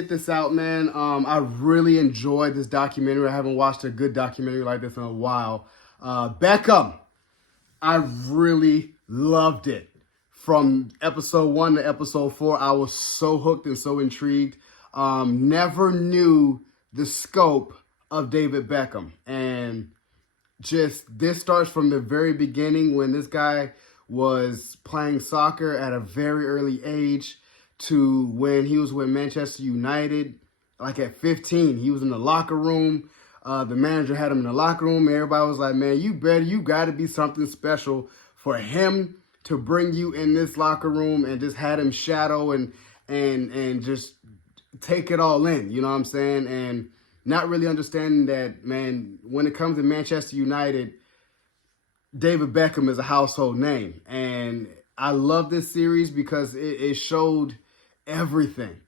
get this out, man. I really enjoyed this documentary. I haven't watched a good documentary like this in a while. Beckham, I really loved it. From episode 1 to episode 4, I was so hooked and so intrigued. Never knew the scope of David Beckham. And just this starts from the very beginning when this guy was playing soccer at a very early age to when he was with Manchester United. Like at 15, he was in the locker room. The manager had him in the locker room. And everybody was like, man, you got to be something special for him to bring you in this locker room and just had him shadow and just take it all in. You know what I'm saying? And not really understanding that, man, when it comes to Manchester United, David Beckham is a household name. And I love this series because it showed everything.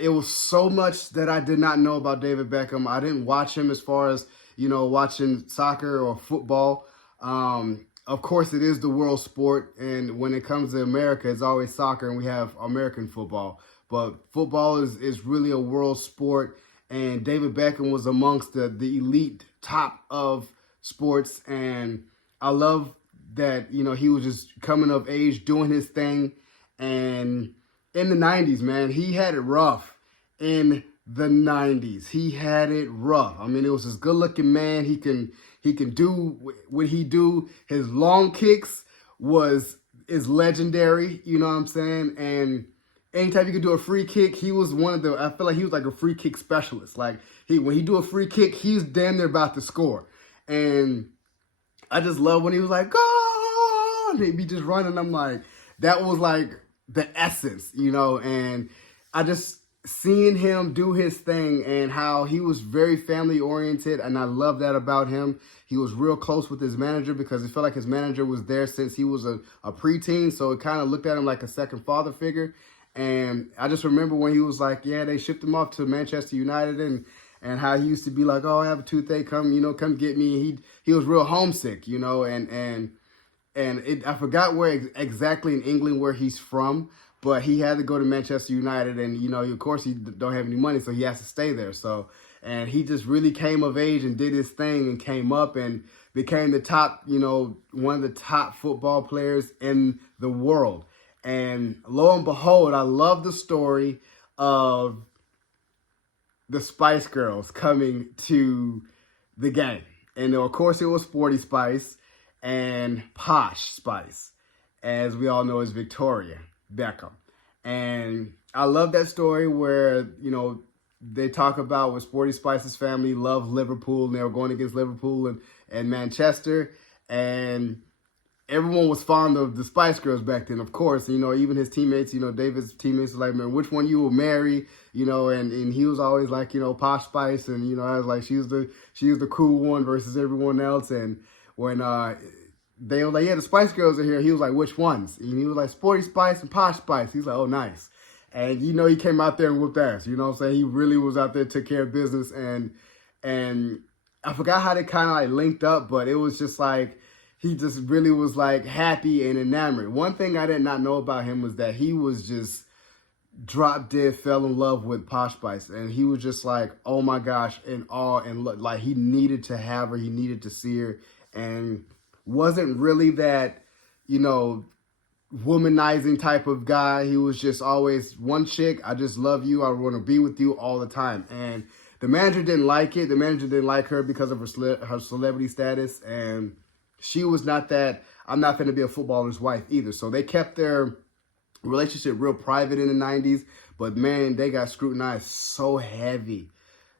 It was so much that I did not know about David Beckham. I didn't watch him as far as, watching soccer or football. Of course, it is the world sport. And when it comes to America, it's always soccer and we have American football. But football is really a world sport. And David Beckham was amongst the elite top of sports. And I love that, he was just coming of age, doing his thing. And in the 90s, man, he had it rough. In the 90s, he had it rough. I mean, it was this good-looking man. He can do what he do. His long kicks is legendary. You know what I'm saying? And anytime you could do a free kick, he was I feel like he was like a free kick specialist. Like when he do a free kick, he's damn near about to score. And I just love when he was like, go! And he'd be just running. I'm like, that was like the essence, and I just seeing him do his thing and how he was very family oriented. And I love that about him. He was real close with his manager because it felt like his manager was there since he was a preteen. So it kind of looked at him like a second father figure. And I just remember when he was like, yeah, they shipped him off to Manchester United and how he used to be like, oh, I have a toothache, come get me. He was real homesick, and I forgot where exactly in England where he's from, but he had to go to Manchester United, and of course he don't have any money, so he has to stay there. So, and he just really came of age and did his thing and came up and became the top, one of the top football players in the world. And lo and behold, I love the story of the Spice Girls coming to the game. And of course it was Sporty Spice and Posh Spice, as we all know is Victoria Beckham. And I love that story where, they talk about when Sporty Spice's family loved Liverpool and they were going against Liverpool and Manchester. And everyone was fond of the Spice Girls back then, of course. Even his teammates, David's teammates was like, man, which one you will marry? And he was always like, Posh Spice. And, I was like, she was the cool one versus everyone else. And when they were like, yeah, the Spice Girls are here, he was like, which ones? And he was like, Sporty Spice and Posh Spice. He's like, oh, nice. And, he came out there and whooped ass. You know what I'm saying? He really was out there, took care of business. And I forgot how they kind of like linked up, but it was just like, he just really was like happy and enamored. One thing I did not know about him was that he was just drop dead, fell in love with Posh Spice. And he was just like, oh my gosh, in awe and like he needed to have her. He needed to see her. And wasn't really that, womanizing type of guy. He was just always one chick. I just love you. I want to be with you all the time. And the manager didn't like it. The manager didn't like her because of her celebrity status. And she was not that, I'm not going to be a footballer's wife either. So they kept their relationship real private in the 90s. But man, they got scrutinized so heavy.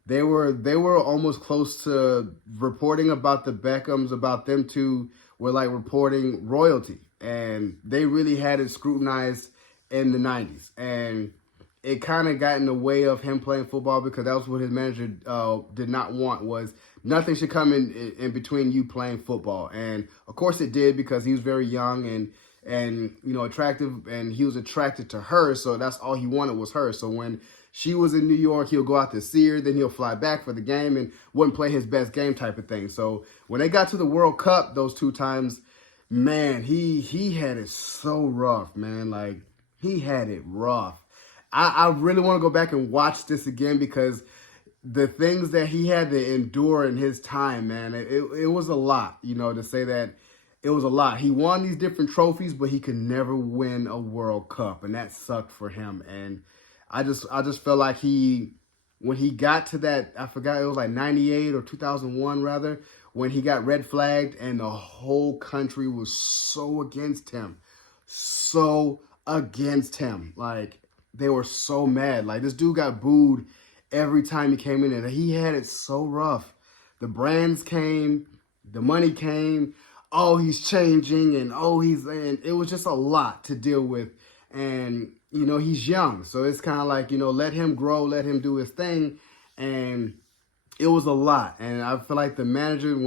They were almost close to reporting about the Beckhams, about them two were like reporting royalty. And they really had it scrutinized in the 90s. And it kind of got in the way of him playing football because that was what his manager did not want, was nothing should come in between you playing football. And of course it did, because he was very young and attractive, and he was attracted to her. So that's all he wanted was her. So when she was in New York, he'll go out to see her, then he'll fly back for the game and wouldn't play his best game type of thing. So when they got to the World Cup those two times, man, he had it so rough, man. Like, he had it rough. I really want to go back and watch this again because the things that he had to endure in his time, man, it was a lot, to say that it was a lot. He won these different trophies, but he could never win a World Cup, and that sucked for him. And I just felt like when he got to that, I forgot, it was like 98 or 2001 rather, when he got red flagged and the whole country was so against him. So against him. Like, they were so mad. Like, this dude got booed every time he came in, and he had it so rough. The brands came, the money came, oh, he's changing, and it was just a lot to deal with. And, he's young, so it's kind of like, let him grow, let him do his thing, and it was a lot. And I feel like when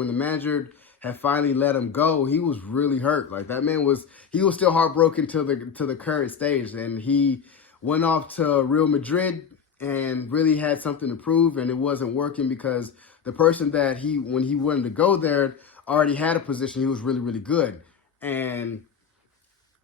the manager had finally let him go, he was really hurt. Like, that man was still heartbroken to the current stage, and he went off to Real Madrid and really had something to prove, and it wasn't working because the person that when he wanted to go there already had a position. He was really, really good, and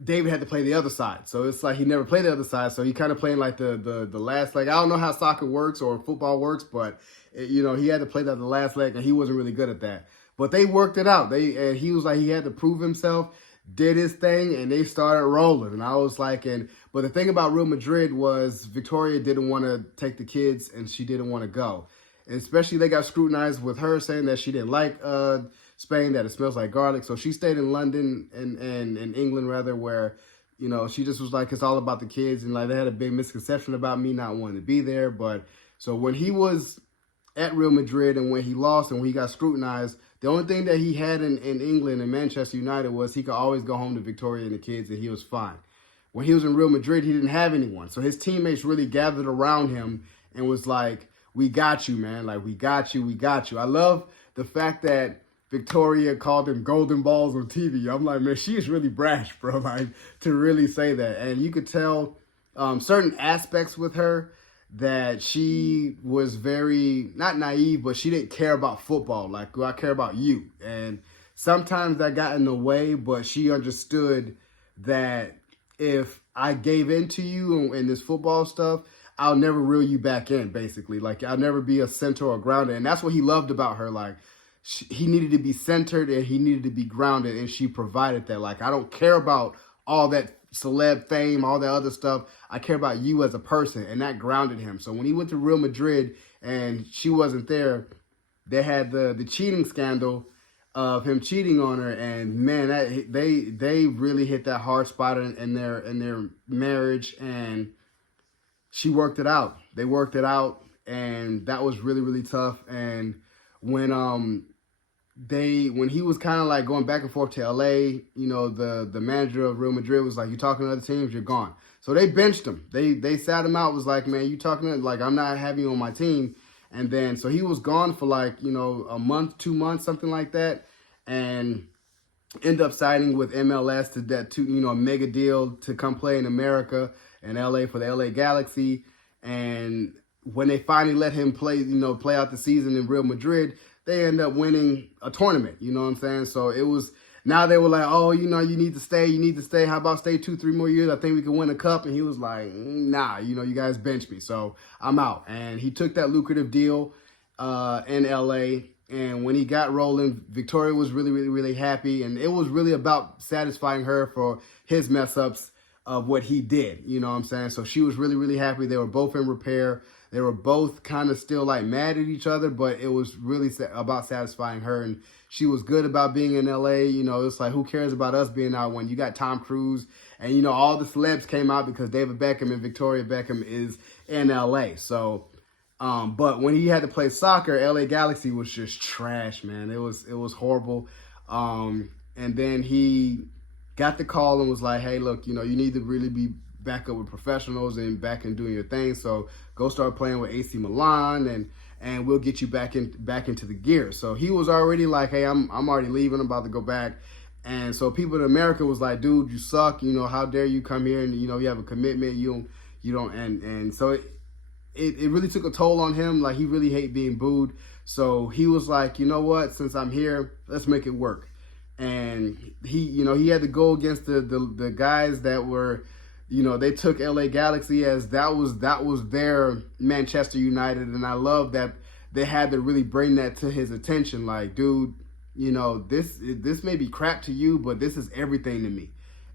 David had to play the other side. So it's like he never played the other side, so he kind of playing like the last leg. I don't know how soccer works or football works, but he had to play that the last leg, and he wasn't really good at that. But they worked it out. And he was like, he had to prove himself, did his thing, and they started rolling. And I was like, but the thing about Real Madrid was Victoria didn't want to take the kids, and she didn't want to go. And especially they got scrutinized with her saying that she didn't like Spain, that it smells like garlic. So she stayed in London and in England rather, where, she just was like, it's all about the kids. And like, they had a big misconception about me not wanting to be there. But so when he was at Real Madrid and when he lost and when he got scrutinized, the only thing that he had in England and Manchester United was he could always go home to Victoria and the kids, and he was fine. When he was in Real Madrid, he didn't have anyone. So his teammates really gathered around him and was like, we got you, man. Like, we got you. We got you. I love the fact that Victoria called him golden balls on TV. I'm like, man, she's really brash, bro, like, to really say that. And you could tell certain aspects with her that she was very, not naive, but she didn't care about football. Like, I care about you. And sometimes that got in the way, but she understood that if I gave in to you in this football stuff, I'll never reel you back in, basically. Like, I'll never be a center or grounded. And that's what he loved about her. Like, he needed to be centered and he needed to be grounded, and she provided that. Like, I don't care about all that celeb fame, all that other stuff. I care about you as a person, and that grounded him. So when he went to Real Madrid and she wasn't there, they had the cheating scandal of him cheating on her, and man, they really hit that hard spot in their marriage, and she worked it out. They worked it out, and that was really, really tough. And when he was kind of like going back and forth to LA, the manager of Real Madrid was like, you talking to other teams, you're gone. So they benched him. They sat him out, was like, man, you talking to, like, I'm not having you on my team. And then, so he was gone for like, a month, 2 months, something like that. And ended up signing with MLS a mega deal to come play in America and LA for the LA Galaxy. And when they finally let him play out the season in Real Madrid, they end up winning a tournament, you know what I'm saying? So it was, now they were like, oh, you need to stay. How about stay 2-3 more years? I think we can win a cup. And he was like, nah, you guys bench me, so I'm out. And he took that lucrative deal in LA. And when he got rolling, Victoria was really, really, really happy. And it was really about satisfying her for his mess ups of what he did, you know what I'm saying? So she was really, really happy. They were both in repair. They were both kind of still like mad at each other, but it was really about satisfying her. And she was good about being in LA. It's like, who cares about us being out when you got Tom Cruise and, all the celebs came out because David Beckham and Victoria Beckham is in LA. So, but when he had to play soccer, LA Galaxy was just trash, man. It was horrible. And then he got the call and was like, hey, look, you need to really be back up with professionals and back and doing your thing. So go start playing with AC Milan and we'll get you back into the gear. So he was already like, hey, I'm already leaving. I'm about to go back. And so people in America was like, dude, you suck. How dare you come here and, you have a commitment. You don't. And so it really took a toll on him. Like, he really hated being booed. So he was like, you know what, since I'm here, let's make it work. And he had to go against the guys that were, you know, they took LA Galaxy as that was their Manchester United, and I love that they had to really bring that to his attention. Like, dude, you know, this may be crap to you, but this is everything to me.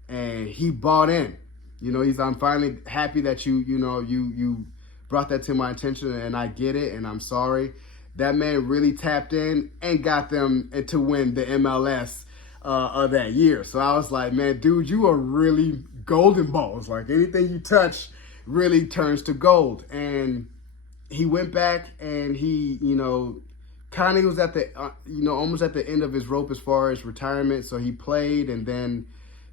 And he bought in. You know, I'm finally happy that you brought that to my attention, and I get it, and I'm sorry. That man really tapped in and got them to win the MLS of that year. So I was like, man, dude, you are really golden balls. Like, anything you touch really turns to gold. And he went back and he, you know, kind of was at the, almost at the end of his rope as far as retirement. So he played, and then,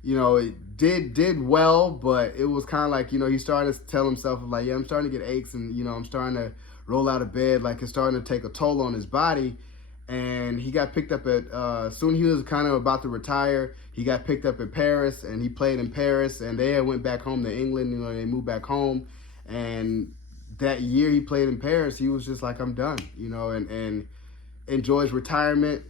you know, it did well, but it was kind of like, you know, he started to tell himself, like, yeah, I'm starting to get aches, and, you know, I'm starting to roll out of bed. Like, it's starting to take a toll on his body. And he got picked up at, soon he was kind of about to retire, he got picked up at Paris, and he played in Paris, and they went back home to England. You know, they moved back home, and that year he played in Paris, he was just like, I'm done, you know, and enjoys retirement,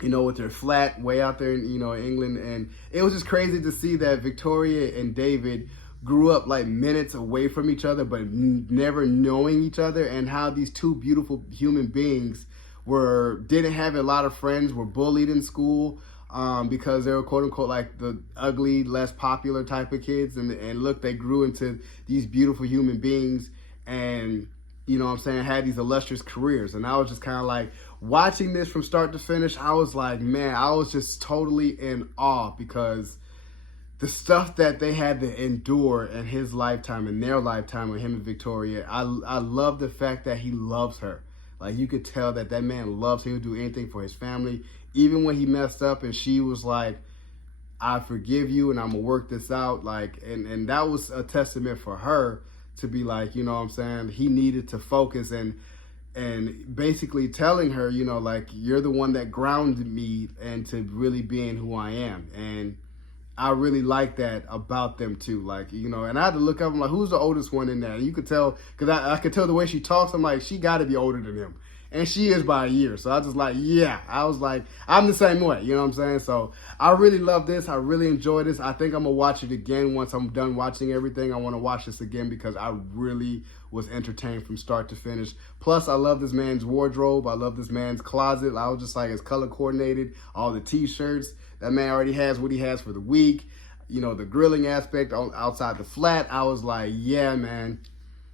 you know, with their flat way out there in, you know, England. And it was just crazy to see that Victoria and David grew up like minutes away from each other, but never knowing each other, and how these two beautiful human beings didn't have a lot of friends, were bullied in school because they were quote unquote like the ugly, less popular type of kids. And look, they grew into these beautiful human beings, and, you know what I'm saying, had these illustrious careers. And I was just kind of like, watching this from start to finish, I was like, man, I was just totally in awe, because the stuff that they had to endure in his lifetime, in their lifetime with him and Victoria. I love the fact that he loves her. Like, you could tell that man loves her. He'll do anything for his family. Even when he messed up and she was like, I forgive you and I'm going to work this out. Like, and that was a testament for her to be like, you know what I'm saying, he needed to focus, and basically telling her, you know, like, you're the one that grounded me and to really being who I am. And I really like that about them too. Like, you know, and I had to look up, I'm like, who's the oldest one in there? And you could tell, because I could tell the way she talks, I'm like, she got to be older than him. And she is by a year. So I was just like, yeah. I was like, I'm the same way. You know what I'm saying? So I really love this. I really enjoy this. I think I'm going to watch it again once I'm done watching everything. I want to watch this again because I really was entertained from start to finish. Plus, I love this man's wardrobe. I love this man's closet. I was just like, it's color coordinated. All the t-shirts. That man already has what he has for the week. You know, the grilling aspect outside the flat. I was like, yeah, man.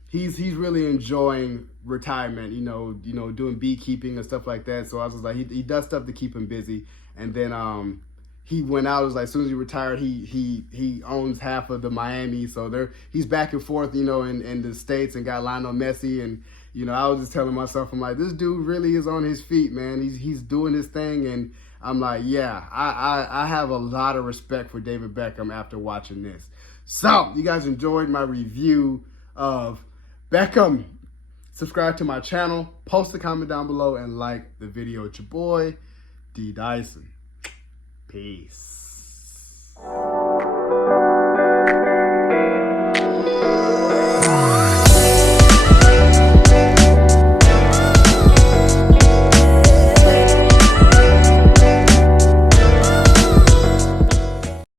He's really enjoying retirement, you know, doing beekeeping and stuff like that. So I was just like, he does stuff to keep him busy. And then he went out. It was like, as soon as he retired, he owns half of the Miami. So he's back and forth, you know, in the States, and got Lionel Messi. And, you know, I was just telling myself, I'm like, this dude really is on his feet, man. He's doing his thing. And I'm like, yeah, I have a lot of respect for David Beckham after watching this. So you guys enjoyed my review of Beckham. Subscribe to my channel, post a comment down below, and like the video. It's your boy, D. Dyson. Peace.